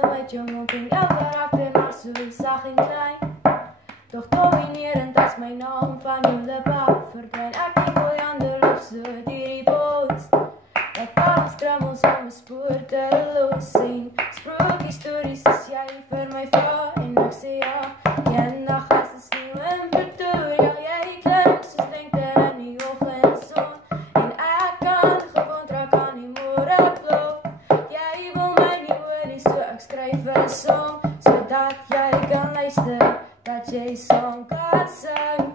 dansen met jou op in elke karakter, maar zo zacht en klein. Toch dominerend als mijn naam van je lippen verdwijnt. Ik denk wel aan de lipse die post. Dat alles krammels om mijn spoor te los zijn. Sprookhistories is jij voor mijn vrouw en ik zeg ja. En dan gaat ze sneeuw in Pretoria. Jij klinkt zo slinker in die ochtendzon. En ik kan gewoon trek aan die morgenklok. Jij wil mij niet horen, so ik schrijf een song. Zodat jij kan luisteren, dat jij song kan zingen.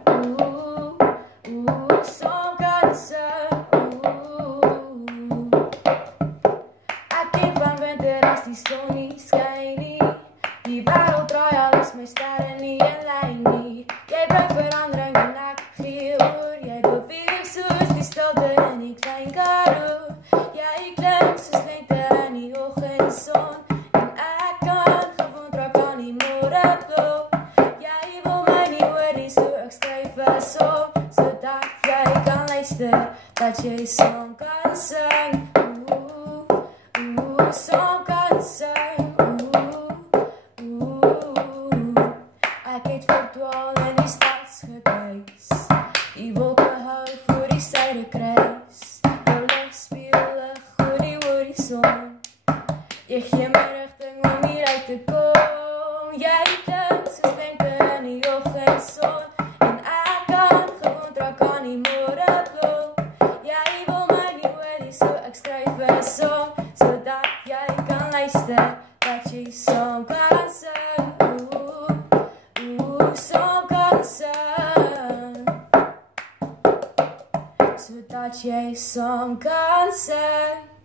Song kan zingen. Als die zon niet schijnt niet. Die wereld draait alles met sterren niet in lijn niet. Jij brengt verandering en ik geel hoor. Jij beweegt zoals die stilte in die klein karo. Jij klinkt zo slinter in die ochtendzon. En ik kan gewoon trek aan die morgenklok. Jij wil mij niet horen, so ik schrijf een song. Zodat jij kan luisteren, dat jij song kan zingen. Song kan zingen. Ik eet verdwaal in die stadsgewijs. Die wolken houden voor die zijdenkruis. Jouw licht spiegelt voor die horizon. Je geeft me richting om hieruit te komen. Jij klinkt zo slinker in die ochtendzon. En ik kan gewoon trek aan die morgenklok. Jij wil mij niet horen, so ik schrijf een song. Zodat jij kan luisteren, dat je song kan zingen. Song kan zingen. Zodat jij song kan zingen.